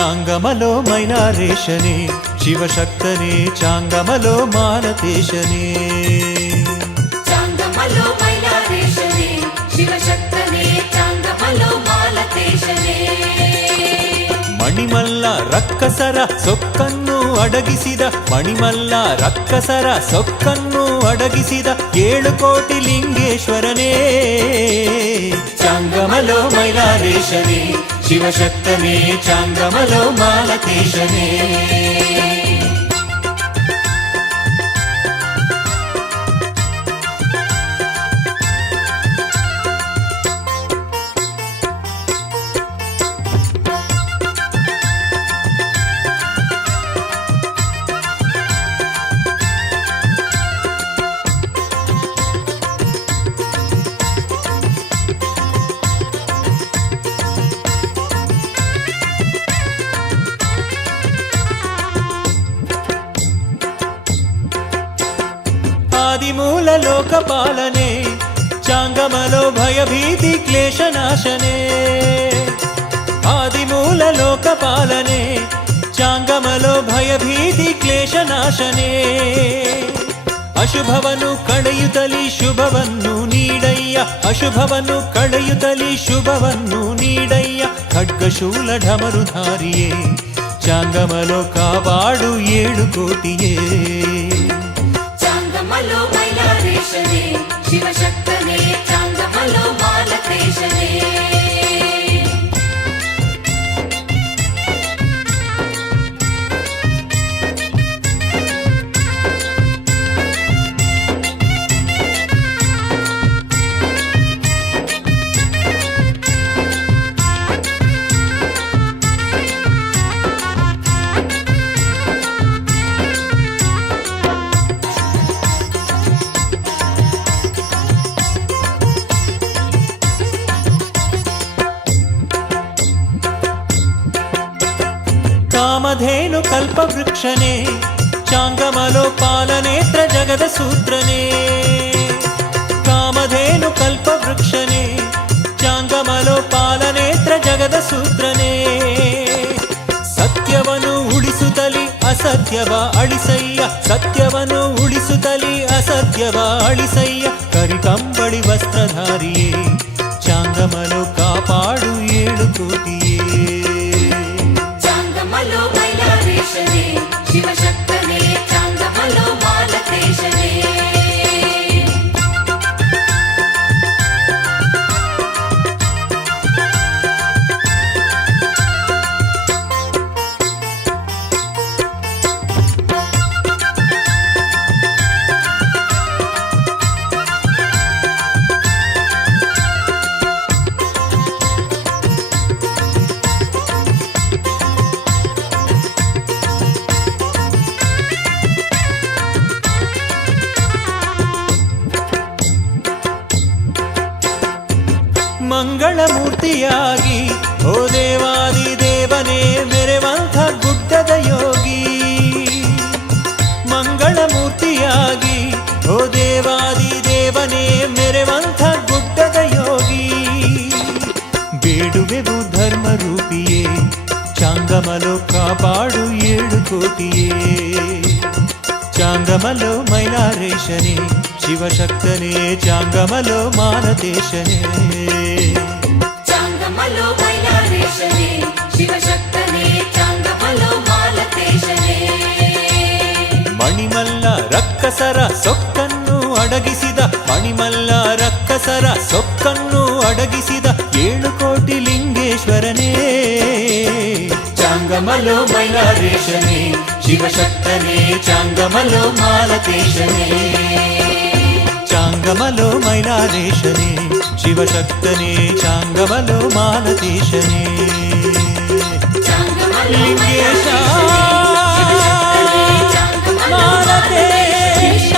చాంగమలో మైలారేశనే శివశక్తనే చాంగమలో మాలతేశనే చాంగమలో మైలారేశనే శివశక్తనే చాంగమలో మాలతೇಶನೇ ಮಣಿಮಲ್ಲ ರಕ್ಕಸರ ಸೊಕ್ಕನ್ನು ಅಡಗಿಸಿದ ಮಣಿಮಲ್ಲ ರಕ್ಕಸರ ಸೊಕ್ಕನ್ನು ಅಡಗಿಸಿದ 7 ಕೋಟಿ ಲಿಂಗೇಶ್ವರನೇ చాంగమలో మైలారేశನೇ ಶಿವಶಕ್ತನೇ చాంగమలో ಮಾಲತೇಶನೇ ಆದಿಮೂಲ ಲೋಕಪಾಲನೆ చాంగమలో ಭಯಭೀತಿ ಕ್ಲೇಶನಾಶನೆ ಆದಿಮೂಲ ಲೋಕಪಾಲನೆ చాಂಗಮలో ಭಯಭೀತಿ ಕ್ಲೇಶನಾಶನೆ ಅಶುಭವನ್ನು ಕಳೆಯುತ್ತಲಿ ಶುಭವನ್ನು ನೀಡಯ್ಯ ಅಶುಭವನ್ನು ಕಳೆಯುತ್ತಲಿ ಶುಭವನ್ನು ನೀಡಯ್ಯ ಖಡ್ಗಶೂಲ ಢಮರುಧಾರಿಯೇ చాంగమలో ಕಾಪಾಡು 7 ಕೋಟಿಯೇ చాంగమలో మైలారేశనే శివశక్తనే చాంగమలో మాలతೇಶನೇ ಕಾಮಧೇನು ಕಲ್ಪವೃಕ್ಷನೇ చాంగమలో ಪಾಲನೇತ್ರ ಜಗದ ಸೂತ್ರನೇ ಕಾಮಧೇನು ಕಲ್ಪವೃಕ್ಷನೇ చాಂಗಮలో ಪಾಲನೇತ್ರ ಜಗದ ಸೂತ್ರನೇ ಸತ್ಯವನ್ನು ಉಳಿಸುತ್ತಲಿ ಅಸತ್ಯವ ಅಳಿಸಯ್ಯ ಸತ್ಯವನ್ನು ಉಳಿಸುತ್ತಲಿ ಅಸತ್ಯವ ಅಳಿಸಯ್ಯ ಕರಿಕಂಬಳಿ ವಸ್ತ್ರಧಾರಿಯೇ చాంగమలో ಕಾಪಾಡು 7 ಕೋಟಿಯೇ చాంగమలో మైలారేశనే శివశక్తనే చాంగమలో మాలతೇಶನೇ ಮಂಗಳಮೂರ್ತಿಯಾಗಿ ಓ ದೇವಾದಿ ದೇವನೇ ಮೆರೆವಂಥ ಗುಡ್ಡದ ಯೋಗಿ ಮಂಗಳಮೂರ್ತಿಯಾಗಿ ಓ ದೇವಾದಿ ದೇವನೇ ಮೆರೆವಂಥ ಗುಡ್ಡದ ಯೋಗಿ ಬೇಡುವೆವು ಧರ್ಮರೂಪಿಯೇ చాంగమలో ಕಾಪಾಡು 7 ಕೋಟಿಯೇ చాంగమలో మైలారేశనే ಶಿವಶಕ್ತನೇ చాంగమలో ಮಾಲತೇಶನೇ చాంగమలో మైలారేశనే శివశక్తనే చాంగమలో మాలతೇಶನೇ ಮಣಿಮಲ್ಲ ರಕ್ಕಸರ ಸೊಕ್ಕನ್ನು ಅಡಗಿಸಿದ ಮಣಿಮಲ್ಲ ರಕ್ಕಸರ ಸೊಕ್ಕನ್ನು ಅಡಗಿಸಿದ 7 ಕೋಟಿ ಲಿಂಗೇಶ್ವರನೇ చాంగమలో మైలాರೇಶನೇ ಶಿವಶಕ್ತನೇ చాంగమలో ಮಾಲತೇಶನೇ చాంగమలో మైలాರೇಶನೇ ಶಿವಶಕ್ತನೇ చాంగమలో ಮಾಲತೇಶನೇ ಲಿಂಗೇಶ ಮಾಲತೇಶ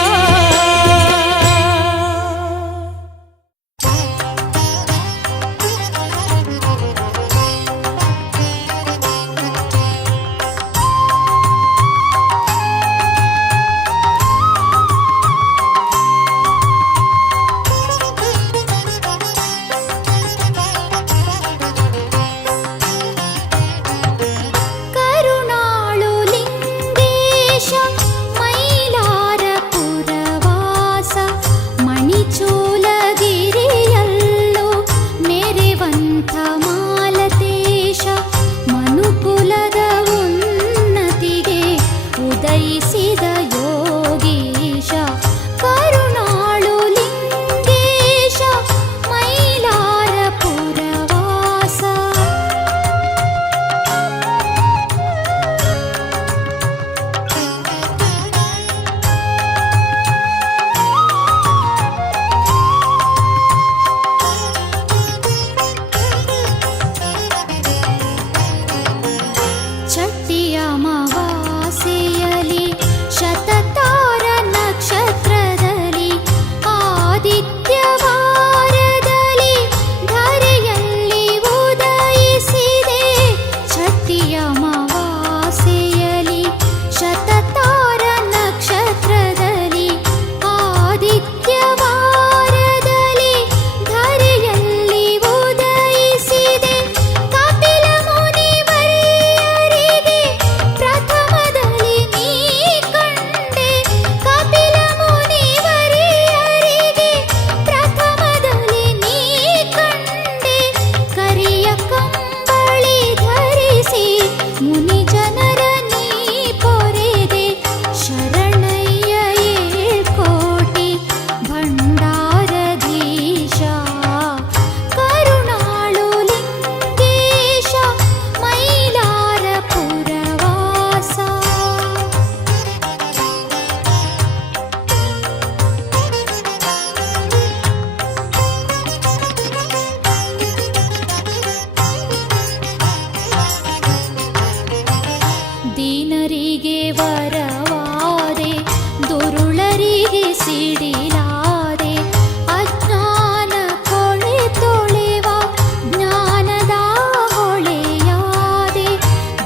ಮುನಿ ಜನರ ನೀ ಪೊರೆದೆ ಶರಣಯ್ಯ ಏಳ್ಕೋಟಿ ಭಂಡಾರಧೀಶ ಕರುಣಾಳು ಲಿಂಗೇಶ ಮೈಲಾರ ಪುರವಾಸ ದೀನರಿಗೆ ವರವಾದೆ ದುರುಳರಿಗೆ ಸಿಡಿಲಾದೆ ಅಜ್ಞಾನ ಕೊಳೆ ತೊಳೆವ ಜ್ಞಾನದ ಹೊಳೆಯಾದೆ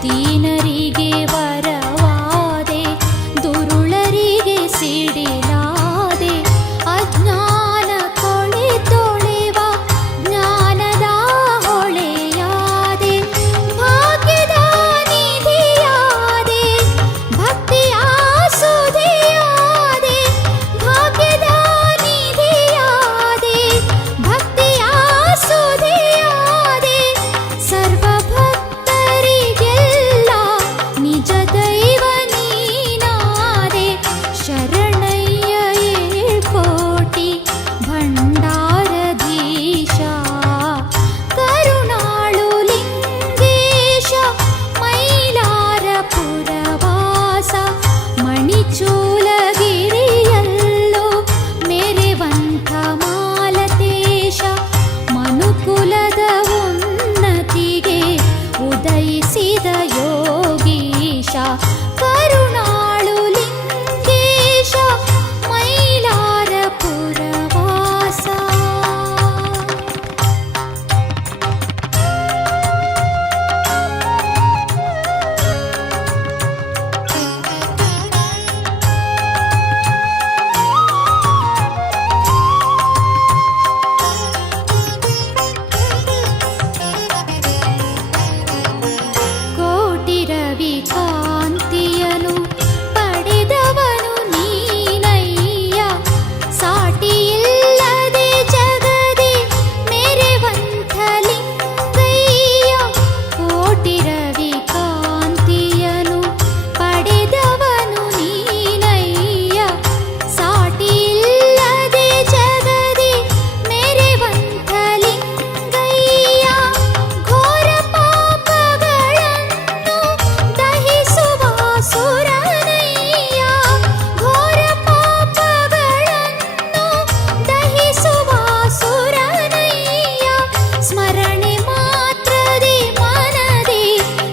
ದೀನರಿಗೆ ವರವಾದೆ ದುರುಳರಿಗೆ ಸಿಡಿಲಾದೆ ಅಜ್ಞಾನ ಕೊಳೆ ತೊಳೆವ ಜ್ಞಾನದ ಹೊಳೆಯಾದೆ ಭಾಗ್ಯದ ನಿಧಿಯಾದೆ ಭಕ್ತಿಯ ಸುಧಿಯಾದೆ ಭಾಗ್ಯದ ನಿಧಿಯಾದೆ ಭಕ್ತಿಯ ಸುಧಿಯಾದೆ ಸರ್ವ ಭಕ್ತರಿಗೆಲ್ಲ ನಿಜ ದೈವ ನೀನಾದೆ ಶರಣಯ್ಯ ಏಳ್ಕೋಟಿ ಭಂಡಾರಧೀಶ ಕರುಣಾಳು ಲಿಂಗೇಶ ಮೈಲಾರ ಪುರವಾಸ ಮಣಿಚೂಲಗಿರಿಯಲ್ಲೋ ಮೆರೆವಂಥ ಮಾಲತೇಶ ಮನುಕುಲದ ಉನ್ನತಿಗೆ ಉದಯಿಸಿದ ಯೋಗೀಶ ಕರುಣಾಳು ಲಿಂಗೇಶ ಮೈಲಾರ ಪುರವಾಸ ಕೋಟಿ ರವಿ ಕಾಂತಿಯನು ಪಡೆದವನು ನೀನಯ್ಯ ಸಾಟಿಯಿಲ್ಲದೆ ಜಗದಿ ಮೆರೆವಂಥ ಲಿಂಗಯ್ಯ ಕೋಟಿ ರವಿ ಕಾಂತಿಯನು ಪಡೆದವನು ನೀನಯ್ಯ ಸಾಟಿಯಿಲ್ಲದೆ ಜಗದಿ ಮೆರೆವಂಥ ಲಿಂಗಯ್ಯ ಘೋರ ಪಾಪಗಳನ್ನು ದಹಿಸುವ ಸುರನಯ್ಯ ಘೋರ ಪಾಪಗಳನ್ನು ದಹಿಸುವ ಸುರನಯ್ಯ ಸ್ಮರಣೆ ಮಾತ್ರದಿ ಮನದಿ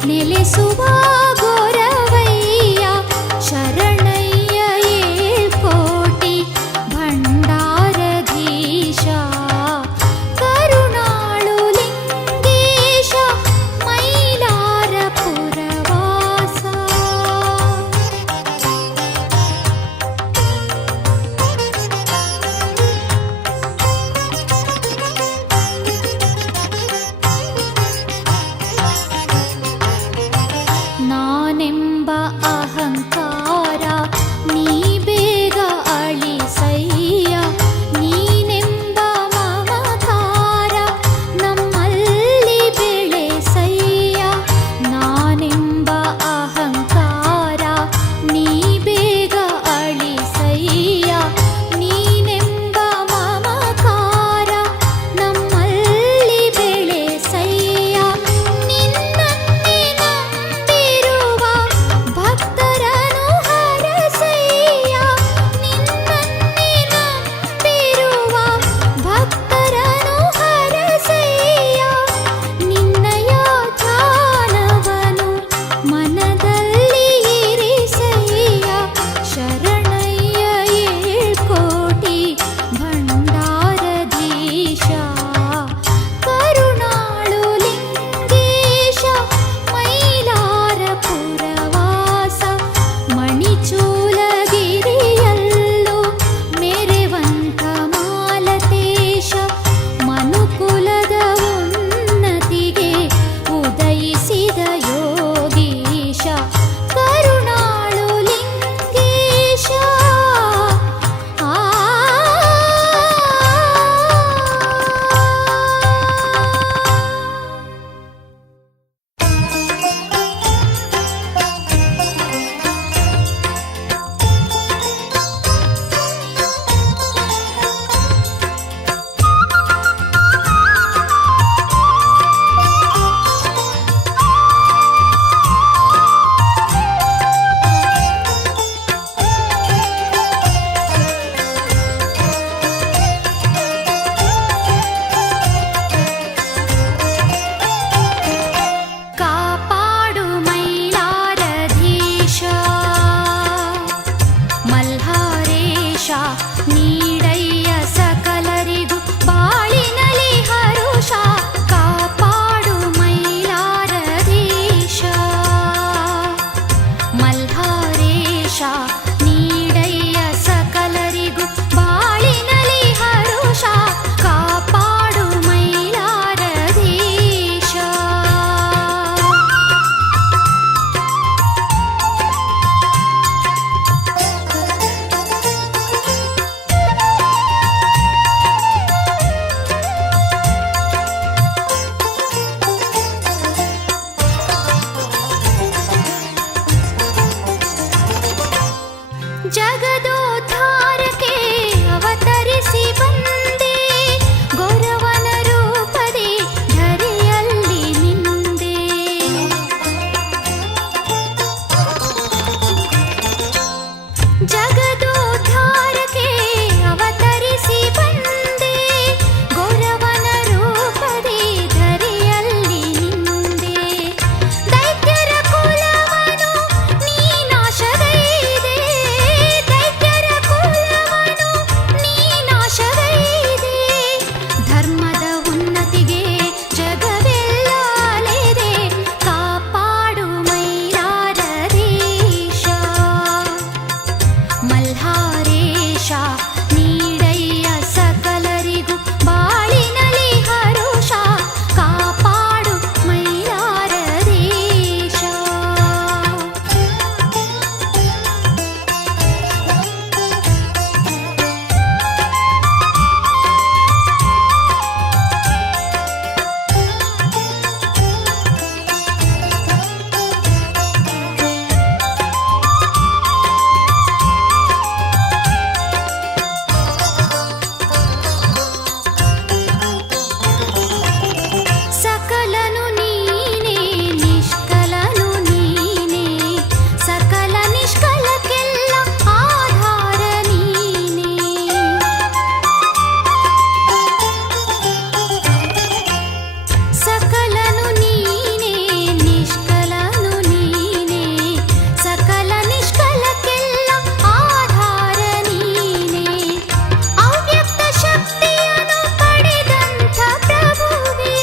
ನೆಲೆಸುವ ಗೊರವಯ್ಯ ಶರಣಯ್ಯ ಏಳ್ಕೋಟಿ ಭಂಡಾರಧೀಶ ಕರುಣಾಳು ಲಿಂಗೇಶ ಮೈಲಾರ ಪುರವಾಸ ನಾನೆಂಬ ಅಹಂಕಾರ ನೀ ಬೇಗ ಅಳಿಸಯ್ಯ ನೀನೆಂಬ ಮಮಕಾರ ನಮ್ಮಲ್ಲಿ ಬೆಳೆಸಯ್ಯ ನಾನೆಂಬ ಅಹಂಕಾರ ನೀ ಬೇಗ ಅಳಿಸಯ್ಯ ನೀನೆಂಬ ಮಮಕಾರ ನಮ್ಮಲ್ಲಿ ಬೆಳೆಸಯ್ಯ ನಿನ್ನನ್ನೇ ನಂಬಿರುವ ಭಕ್ತ ಜಗದೋದ್ಧಾರಕ್ಕೆ ಅವತರಿಸಿ ಬಂದೆ, ಗೌರವನ ರೂಪದಿ ಧರೆಯಲ್ಲಿ ನಿಂದೆ. ಜಗದೋದ್ಧಾರಕ್ಕೆ ಅವತರಿಸಿ ಬಂದೆ, ಗೌರವನ ರೂಪದಿ ಧರೆಯಲ್ಲಿ ನಿಂದೆ. ದೈತ್ಯರ ಕುಲವನು ನೀ ನಾಶಗೈದೆ, ದೈತ್ಯರ ಕುಲವನು ನೀ ನಾಶಗೈದೆ. ಧರ್ಮದ ಉನ್ನತಿಗೆ ಜಗವೆಲ್ಲ ಅಲೆದೆ, ಕಾಪಾಡು ಮೈಲಾರದೇಶ. ಮಲ್ಹಾರೇಶ ನೀಡಯ್ಯ ಸಕಲರಿಗೂ ಬಾಳಿನಲಿ ಹರುಷ, ಕಾಪಾಡು ಮೈಲಾರದೇಶ. ಸಕಲನು ನೀನೇ ನಿಷ್ಕಲನು ನೀನೇ, ಸಕಲ ನಿಷ್ಕಲಕ್ಕೆಲ್ಲ ಆಧಾರ ನೀನೇ. ಸಕಲನು ನೀನೇ ನಿಷ್ಕಲನು ನೀನೇ, ಸಕಲ ನಿಷ್ಕಲಕ್ಕೆಲ್ಲ ಆಧಾರ ನೀನೇ. ಅವ್ಯಕ್ತ ಶಕ್ತಿಯನ್ನು ಪಡೆದಂಥ ಪ್ರಭುವೇ,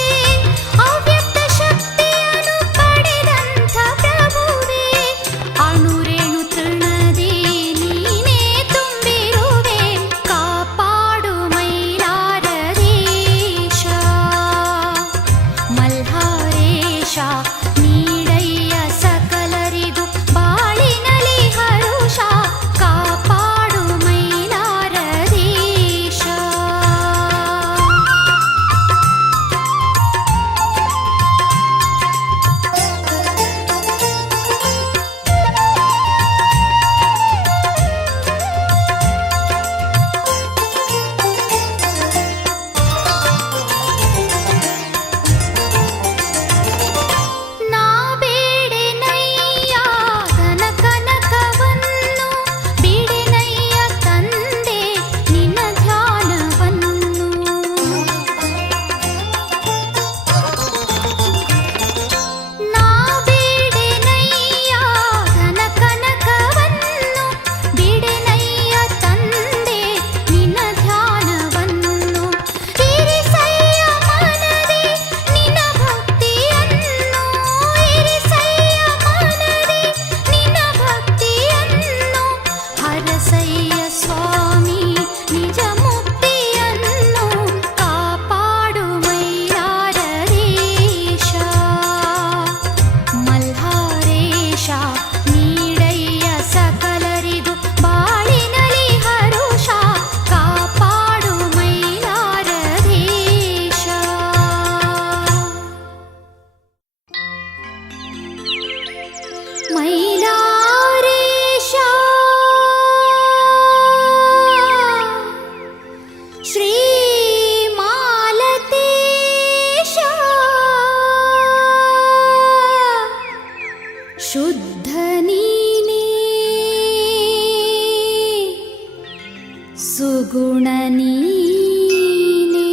ಅವ್ಯಕ್ತ ಶಕ್ತಿಯನ್ನು ಪಡೆದಂಥ ಪ್ರಭುವೇ. ಅಣುರೇಣು ತೃಣದಿ ನೀನೇ ತುಂಬಿರುವೆ, ಕಾಪಾಡು ಮೈಲಾರದೇಶ. ಮಲ್ಹಾರೇಶ ನೀಡಯ್ಯ ಸಕಲರಿಗೂ ಬಾಳಿನಲಿ ಹರುಷ, ಕಾಪಾಡು ಮೈಲಾರದೇಶ. ನಾ ಬೇಡೆನಯ್ಯ ಧನ ಕನಕವನ್ನು, ಬಿಡೆನಯ್ಯ ತಂದೆ ನಿನ್ನ ಧ್ಯಾನವನ್ನು. ನಾ ಬೇಡೆನಯ್ಯ ಧನ ಕನಕವನ್ನು, ಬಿಡೆನಯ್ಯ ತಂದೆ ನಿನ್ನ ಧ್ಯಾನವನ್ನು. ಇರಿಸಯ್ಯ ಮನದಿ ನಿನ್ನ ಭಕ್ತಿಯನ್ನು, ಇರಿಸಯ್ಯ ಮನದಿ ನಿನ್ನ ಭಕ್ತಿಯನ್ನು. ಹರಸಯ್ಯ ಸ್ವಾಮಿ ನಿಜ ಮುಕ್ತಿಯನ್ನು, ಕಾಪಾಡು ಮೈಲಾರದೇಶ. ಮಲ್ಹಾರೇಶ ನೀಡಯ್ಯ ಸಕಲರಿಗೂ ಬಾಳಿನಲಿ ಹರುಷ, ಕಾಪಾಡು ಮೈಲಾರದೇಶ. ಮೈಲಾರೇಶ ಶ್ರೀ ಮಾಲತೇಶ, ಶುದ್ಧ ನೀನೇ ಸುಗುಣ ನೀನೇ.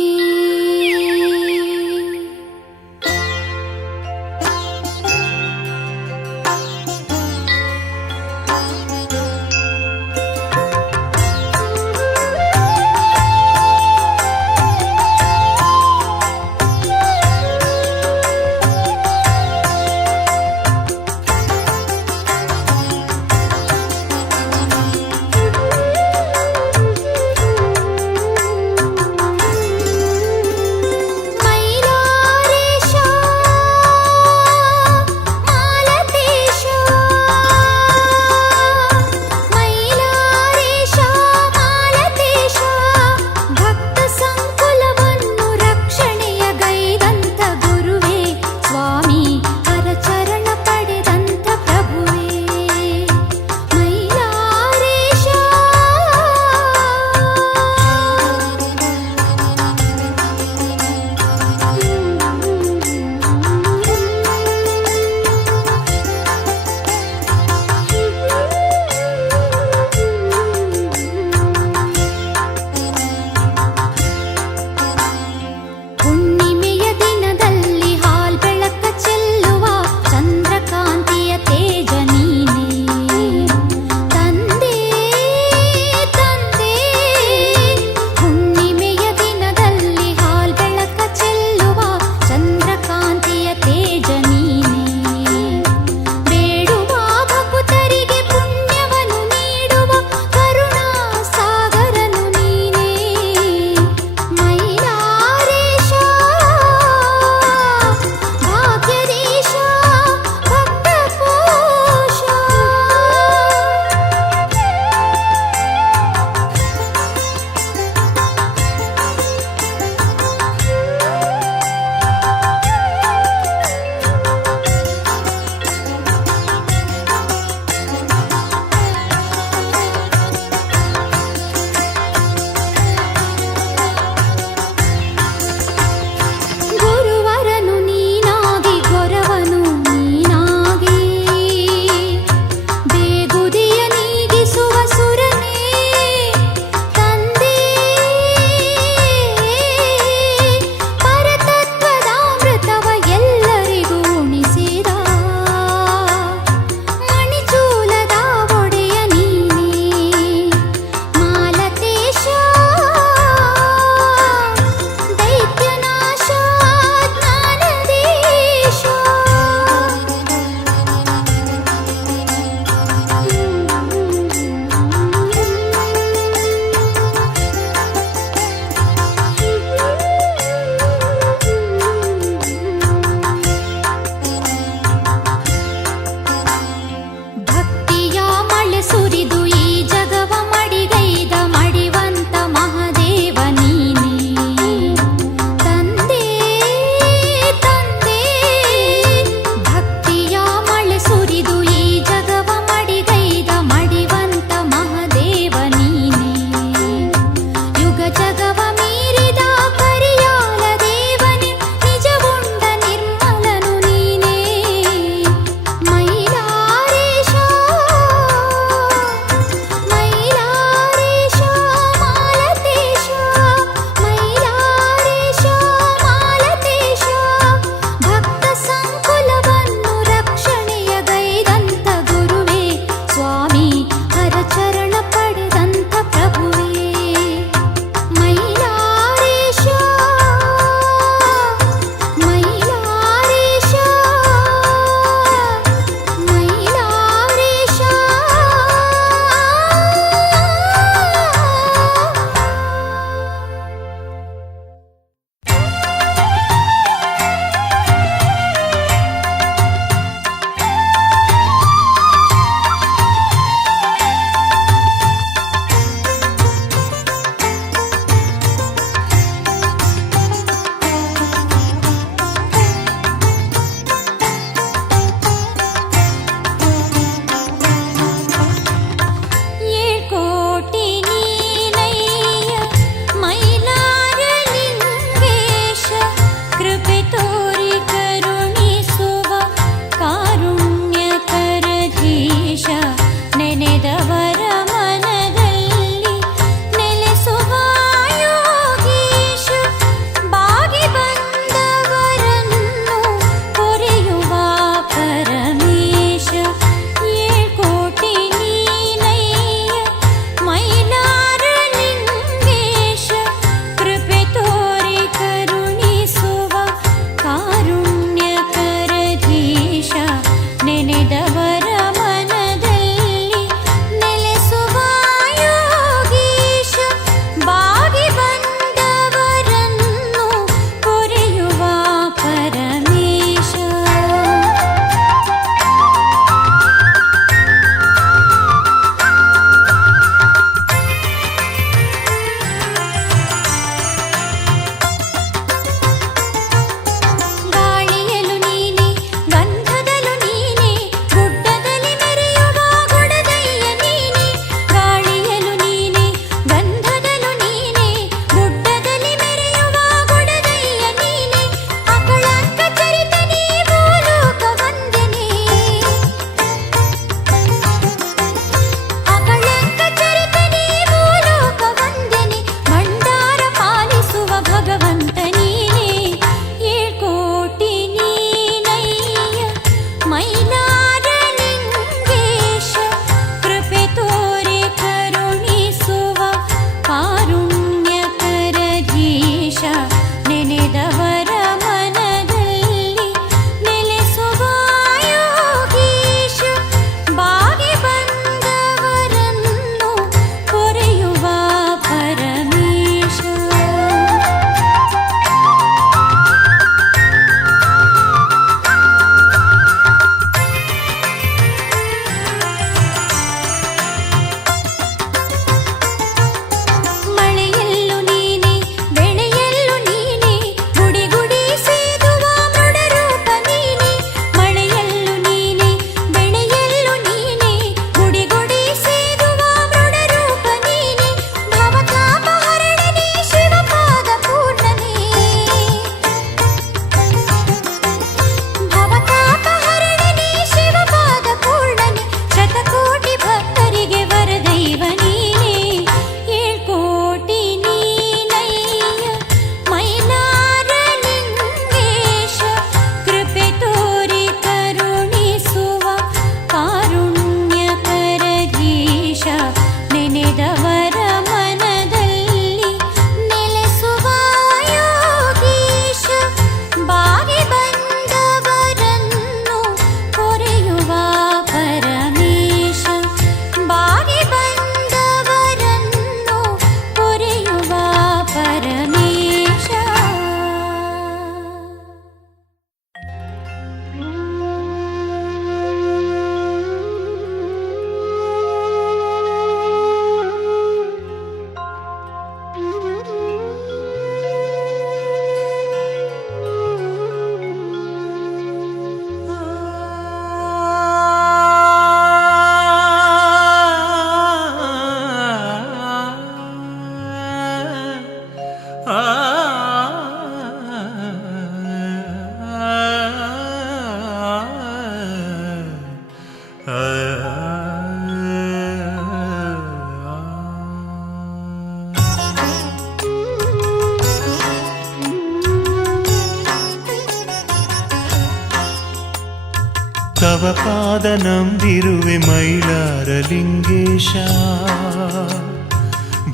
ತವ ಪಾದ ನಂಬಿರುವೆ ಮೈಲಾರಲಿಂಗೇಶ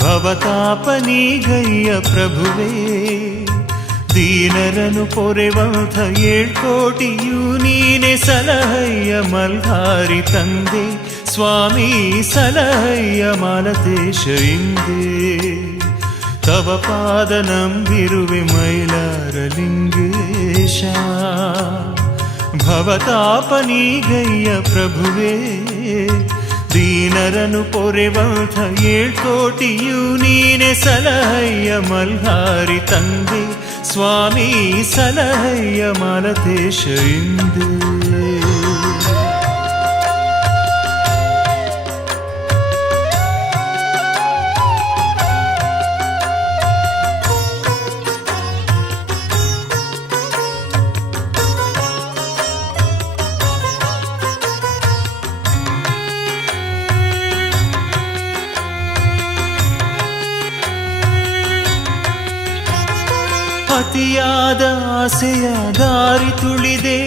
ಭವತಾಪನೀಗಯ್ಯ ಪ್ರಭುವೇ ದೀನರನು ಪೊರೆವಂಥ ಏಳ್ಕೋಟಿಯೂ ನೀನೆ ಸಲಹಯ್ಯ ಮಲ್ಹಾರಿ ತಂದೆ ಸ್ವಾಮಿ ಸಲಹಯ್ಯ ಮಾಲತೇಶ ಇಂದೇ ತವ ಪಾದ ನಂಬಿರುವೆ ಮೈಲಾರಲಿಂಗೇಶ ಭವತಾಪನೀಗಯ್ಯ ಪ್ರಭುವೇ ದೀನರನು ಪೊರೆವಂಥ ಏಳ್ಕೋಟಿಯೂ ನೀನೆ ಸಲಹಯ್ಯ ಮಲ್ಹಾರಿ ತಂದೆ ಸ್ವಾಮಿ ಸಲಹಯ್ಯ ಮಾಲತೇಶ ಇಂದೇ ಅತಿಯಾದ ಆಸೆಯ ದಾರಿ ತುಳಿದೆ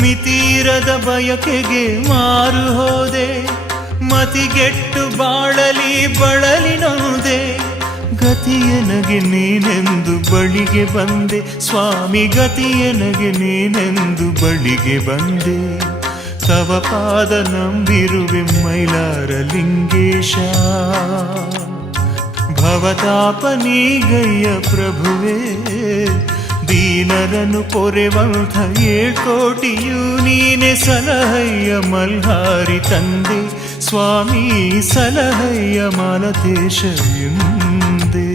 ಮಿತೀರದ ಬಯಕೆಗೆ ಮಾರು ಹೋದೆ ಮತಿಗೆಟ್ಟು ಬಾಳಲಿ ಬಳಲಿ ನೊಂದೆ ಗತಿಯನಗೆ ನೀನೆಂದು ಬಳಿಗೆ ಬಂದೆ ಸ್ವಾಮಿ ಗತಿಯನಗೆ ನೀನೆಂದು ಬಳಿಗೆ ಬಂದೆ ತವ ಪಾದ ನಂಬಿರುವೆ ಮೈಲಾರಲಿಂಗೇಶ ಭವತಾಪನೀಗಯ್ಯ ಪ್ರಭುವೇ ದೀನರನು ಪೊರೆವಂಥ ಏಳ್ಕೋಟಿಯೂ ನೀನೆ ಸಲಹಯ್ಯ ಮಲ್ಹಾರಿ ತಂದೆ ಸ್ವಾಮಿ ಸಲಹಯ್ಯ ಮಾಲತೇಶ ಇಂದೇ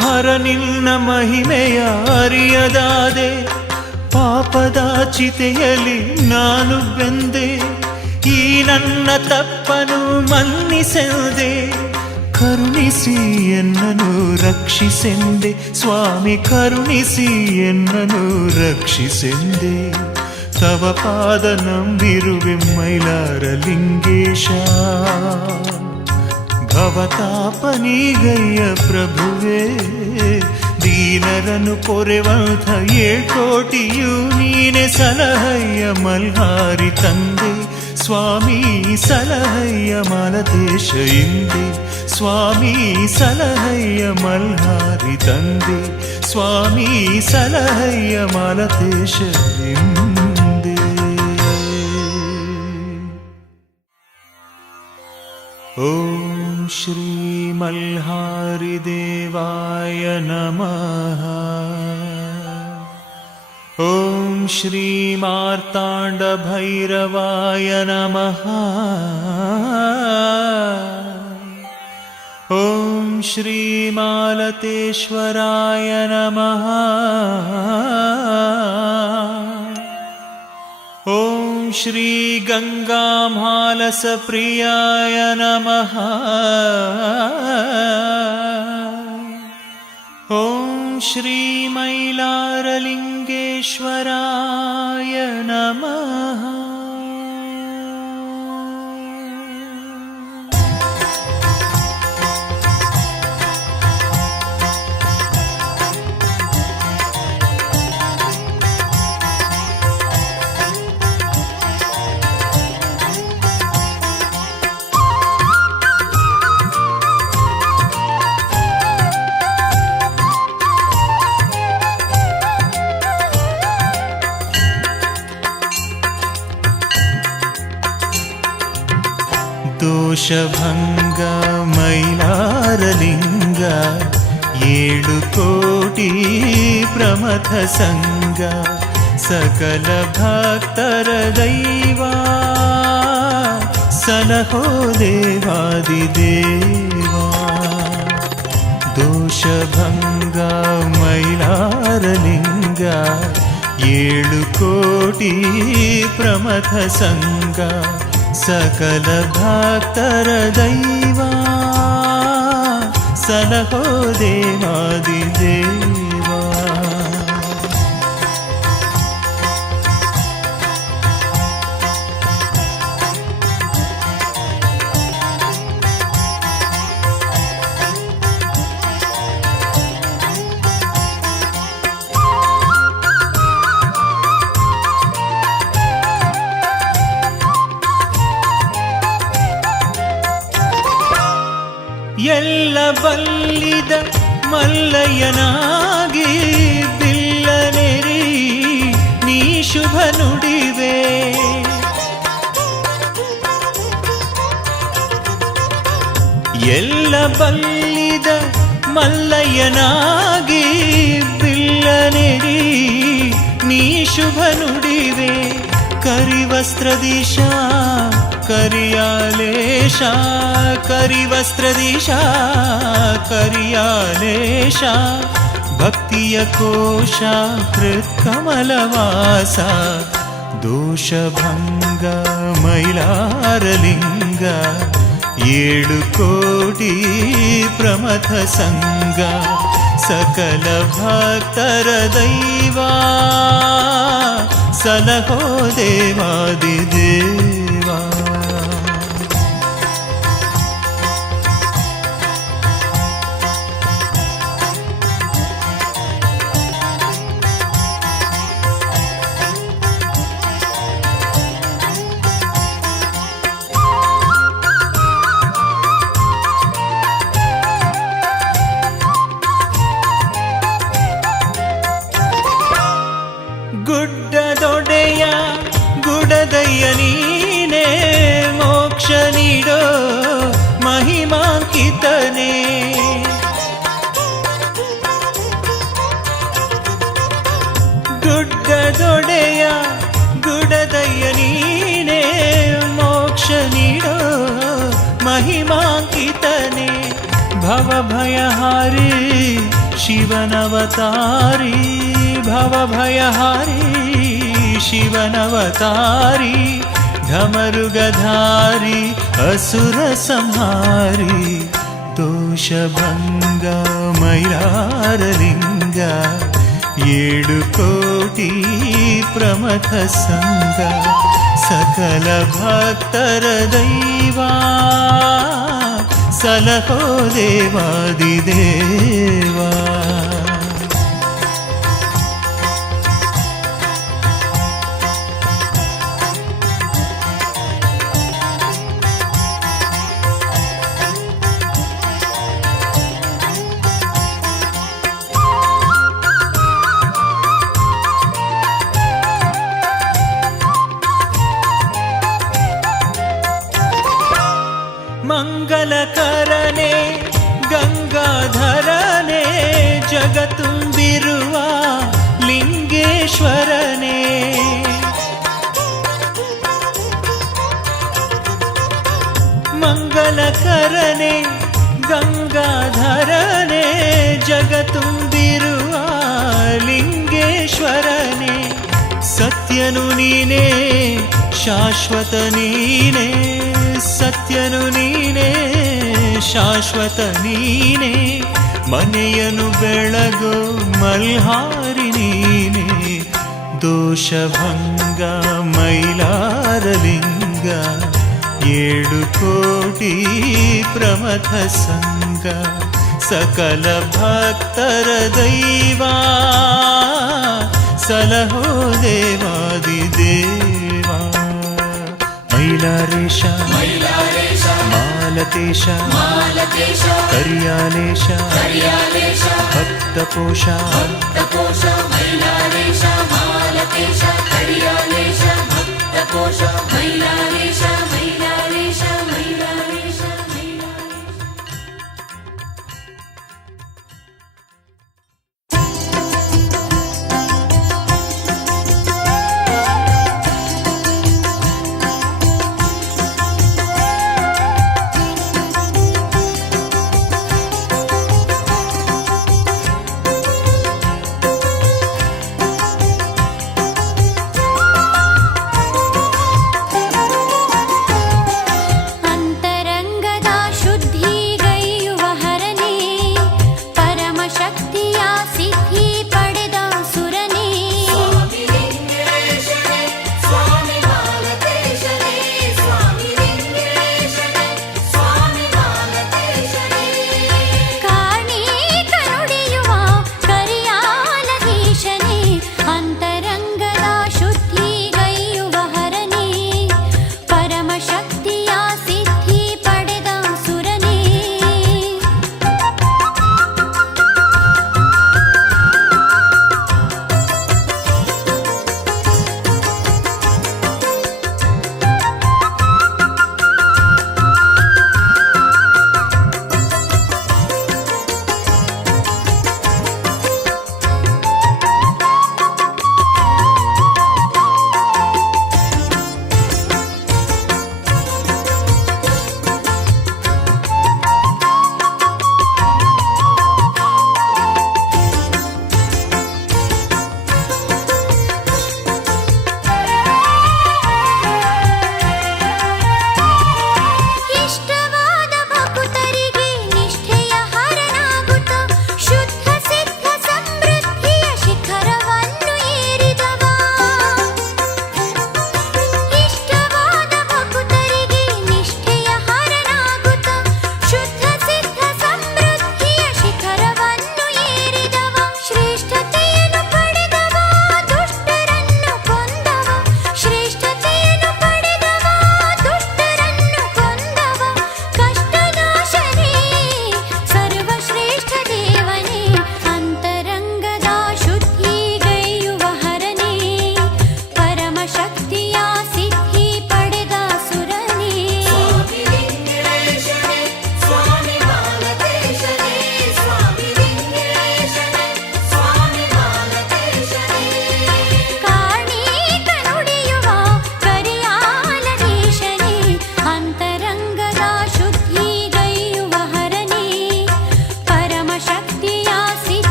ಹರ ನಿನ್ನ ಮಹಿಮೆಯ ಅರಿಯದಾದೆ ಪಾಪದ ಚಿತೆಯಲ್ಲಿ ನಾನು ಬೆಂದೆ ಈ ನನ್ನ ತಪ್ಪನು ಮನ್ನಿಸೆಂದೆ ಕರುಣಿಸಿ ಎನ್ನನು ರಕ್ಷಿಸೆಂದೆ ಸ್ವಾಮಿ ಕರುಣಿಸಿ ಎನ್ನನು ರಕ್ಷಿಸೆಂದೆ ತವ ಪಾದ ನಂಬಿರುವೆ ಮೈಲಾರಲಿಂಗೇಶ ಭವತಾಪನೀಗಯ್ಯ ಪ್ರಭುವೇ ದೀನರನು ಪೊರೆವಂಥ ಏಳ್ಕೋಟಿಯೂ ನೀನೆ ಸಲಹಯ್ಯ ಮಲ್ಹಾರಿ ತಂದೆ ಸ್ವಾಮಿ ಸಲಹಯ್ಯ ಮಾಲತೇಶ ಇಂದೇ ಸ್ವಾಮಿ ಸಲಹಯ್ಯ ಮಲ್ಹಾರಿ ತಂದೆ ಸ್ವಾಮಿ ಸಲಹಯ್ಯ ಮಾಲತೇಶ ಇಂದೇ ಓಂ ಶ್ರೀ ಮಲ್ಹಾರಿ ದೇವಾಯ ನಮಃ ಓಂ ಶ್ರೀ ಮಾರ್ತಾಂಡ ಭೈರವಾಯ ನಮಃ ಓಂ ಶ್ರೀ ಮಾಲತೇಶ್ವರಾಯ ನಮಃ ಓಂ ಶ್ರೀ ಗಂಗಾಮಾಲಸಪ್ರಿಯಾಯ ನಮಃ ಓಂ ಶ್ರೀ ಮೈಲಾರಲಿಂಗೇಶ್ವರಾಯ ನಮಃ ದೋಷಭಂಗ ಮೈಲಾರಲಿಂಗ 7 ಕೋಟಿ ಪ್ರಮಥ ಸಂಗ ಸಕಲ ಭಕ್ತರ ದೈವ ಸಲಹೋ ದೇವಾದಿದೇವ ದೋಷಭಂಗ ಮೈಲಾರಲಿಂಗ 7 ಕೋಟಿ ಪ್ರಮಥ ಸಂಗ ಸಕಲ ಭಕ್ತರ ದೈವ ಸಲಹೋ ದೇವಾದಿ ದೇವ. ಎಲ್ಲ ಬಲ್ಲಿದ ಮಲ್ಲಯ್ಯನಾಗಿ ಬಿಲ್ಲನೆರಿ ನೀ ಶುಭ ನುಡಿವೆ. ಎಲ್ಲ ಬಲ್ಲಿದ ಮಲ್ಲಯ್ಯನಾಗಿ ಬಿಲ್ಲನೆರಿ ನೀ ಶುಭ ನುಡಿವೆ. ಕರಿವಸ್ತ್ರದಿಶ ಕರಿಯಾಲೇಶ ಕರಿವಸ್ತ್ರದಿಶ ಕರಿಯಾಲೇಶ ಭಕ್ತಿಯ ಕೋಶ ಹೃತ್ಕಮಲವಾಸ ದೋಷಭಂಗ ಮೈಲಾರಲಿಂಗ 7 ಕೋಟಿ ಪ್ರಮಥ ಸಂಗ ಸಕಲ ಭಕ್ತರ ದೈವ ಸಲಹೋ ದೇವಾದಿ ದೇವ. ಗುಡ್ಡದೊಡೆಯ ಗುಡದಯ್ಯ ನೀನೇ ಮೋಕ್ಷ ನೀಡೋ ಮಹಿಮಾಂಕಿತನೇ. ಗುಡ್ಡದೊಡೆಯ ಗುಡದಯ್ಯ ನೀನೇ ಮೋಕ್ಷ ನೀಡೋ ಮಹಿಮಾಂಕಿತನೇ. ಭವಭಯಹಾರಿ ಶಿವನವತಾರಿ ಭವಭಯಹಾರಿ ಶಿವನವತಾರಿ ಢಮರುಗಧಾರಿ ಅಸುರ ಸಂಹಾರಿ ದೋಷಭಂಗ ಮೈಲಾರಲಿಂಗ 7 ಕೋಟಿ ಪ್ರಮಥ ಸಂಗ ಸಕಲ ಭಕ್ತರ ದೈವ ಸಲಹೋ ದೇವಾದಿ ದೇವ. ಮಂಗಲಕರನೆ ಗಂಗಾಧರನೆ ಜಗತುಂಬಿರುವ ಲಿಂಗೇಶ್ವರನೇ. ಮಂಗಲಕರನೆ ಗಂಗಾಧರನೆ ಜಗತುಂಬಿರುವ ಲಿಂಗೇಶ್ವರನೇ. ಸತ್ಯನು ನೀನೇ ಶಾಶ್ವತ ನೀನೇ ಸತ್ಯನು ನೀನೇ ಶಾಶ್ವತ ನೀನೇ. ಮನೆಯನು ಬೆಳಗೋ ಮಲ್ಹಾರಿ ನೀನೇ ದೋಷಭಂಗ ಮೈಲಾರಲಿಂಗ 7 ಕೋಟಿ ಪ್ರಮಥ ಸಂಗ ಸಕಲ ಭಕ್ತರ ದೈವ ಸಲಹೋ ದೇವಾದಿ ದೇವ. ಮೈಲಾರೇಶ ಮಾಲತೇಶ ಕರಿಯಾಲೇಶ ಭಕ್ತಪೋಷ ಮೈಲಾರೇಶ ಮಾಲತೇಶ ಕರಿಯಾಲೇಶ ಭಕ್ತಪೋಷ ಮೈಲಾರೇಶ ಮೈಲಾರೇಶ ಮೈಲಾರೇಶ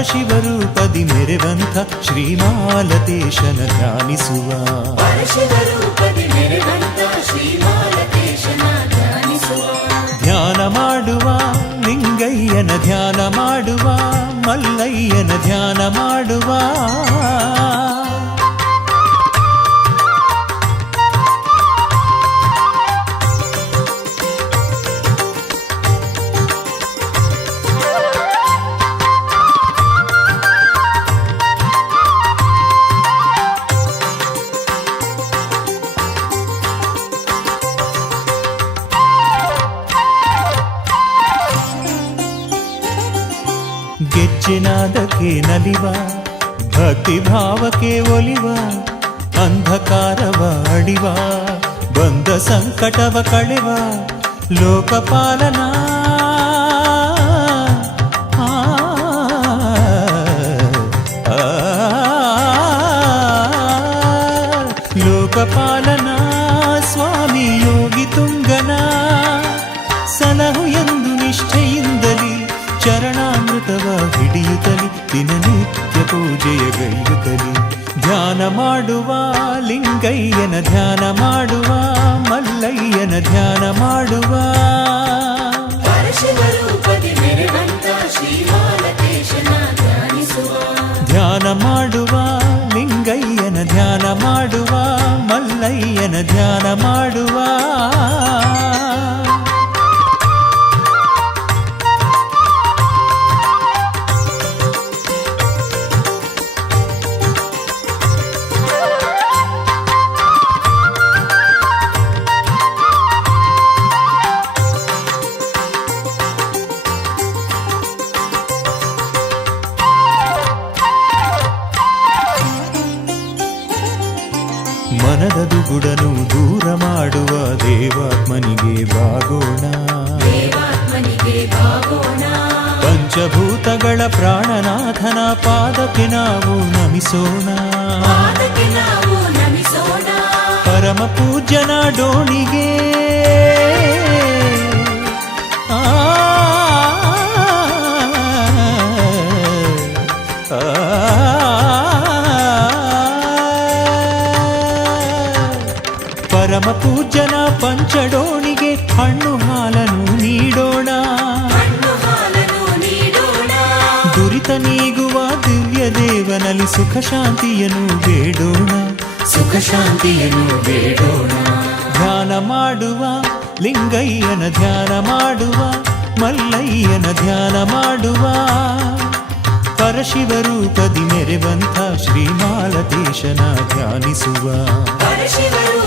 ಪರಶಿವರೂಪದಿ ಮೆರೆವಂಥ ಶ್ರೀಮಾಲತೇಶನ ಧ್ಯಾನಿಸುವ ಪರಶಿವರೂಪದಿ ಮೆರೆವಂತ ಶ್ರೀಮಾಲತೇಶನ ಧ್ಯಾನಿಸುವ ಧ್ಯಾನ ಮಾಡುವ ಲಿಂಗಯ್ಯನ ಧ್ಯಾನ ಮಾಡುವ ಮಲ್ಲಯ್ಯನ ಧ್ಯಾನ ಮಾಡುವ ಗೆಜ್ಜೆನಾದಕ್ಕೆ ನಲಿವ ಭಕ್ತಿ ಭಾವಕ್ಕೆ ಒಲಿವ ಅಂಧಕಾರವ ಅಡಿವ ಬಂದ ಸಂಕಟವ ಕಳೆವ ಲೋಕಪಾಲನ ಆ, ಆ, ಲೋಕಪಾಲನ ಸ್ವಾಮಿ ಯೋಗಿ ತುಂಗನ ಸಲಹು ಎಂದು ನಿಷ್ಠೆಯಿಂದಲಿ ಚರಣಾಮೃತವ ಹಿಡಿಯುತ್ತಲಿ ದಿನನಿತ್ಯ ಪೂಜೆಯ ಗೈಯುತ್ತಲಿ ಧ್ಯಾನ ಮಾಡುವ ಲಿಂಗಯ್ಯನ ಧ್ಯಾನ ಮಾಡುವ ಮಲ್ಲಯ್ಯನ ಧ್ಯಾನ ಮಾಡುವ ಪರಶಿವರೂಪದಿ ಮೆರೆವಂತ ಶ್ರೀಮಾಲತೇಶನ ಧ್ಯಾನಿಸುವ ಧ್ಯಾನ ಮಾಡುವ ಲಿಂಗಯ್ಯನ ಧ್ಯಾನ ಮಾಡುವ ಮಲ್ಲಯ್ಯನ ಧ್ಯಾನ ಮಾಡುವ ಮನದ ದುಗುಡನು ದೂರ ಮಾಡುವ ದೇವಾತ್ಮನಿಗೆ ಬಾಗೋಣ ದೇವಾತ್ಮನಿಗೆ ಭಾಗೋಣ ಪಂಚಭೂತಗಳ ಪ್ರಾಣನಾಥನ ಪಾದಕ್ಕೆ ನಾವು ನಮಿಸೋಣ ಪಾದಕ್ಕೆ ನಾವು ನಮಿಸೋಣ ಪರಮ ಪೂಜ್ಯನ ಡೋಣಿಗೆ ಆ, ಆ, ಪರಮ ಪೂಜ್ಯನ ಪಂಚಡೋಣಿಗೆ ಹಣ್ಣು ಹಾಲನು ನೀಡೋಣ ಹಣ್ಣು ಹಾಲನ್ನು ನೀಡೋಣ ದುರಿತ ನೀಗುವ ದಿವ್ಯ ದೇವನಲ್ಲಿ ಸುಖ ಶಾಂತಿಯನ್ನು ಬೇಡೋಣ ಸುಖ ಶಾಂತಿಯನ್ನು ಬೇಡೋಣ ಧ್ಯಾನ ಮಾಡುವ ಲಿಂಗಯ್ಯನ ಧ್ಯಾನ ಮಾಡುವ ಮಲ್ಲಯ್ಯನ ಧ್ಯಾನ ಮಾಡುವ ಪರಶಿವರೂಪದಿ ಮೆರೆವಂಥ ಶ್ರೀಮಾಲತೇಶನ ಧ್ಯಾನಿಸುವ ಪರಶಿವರು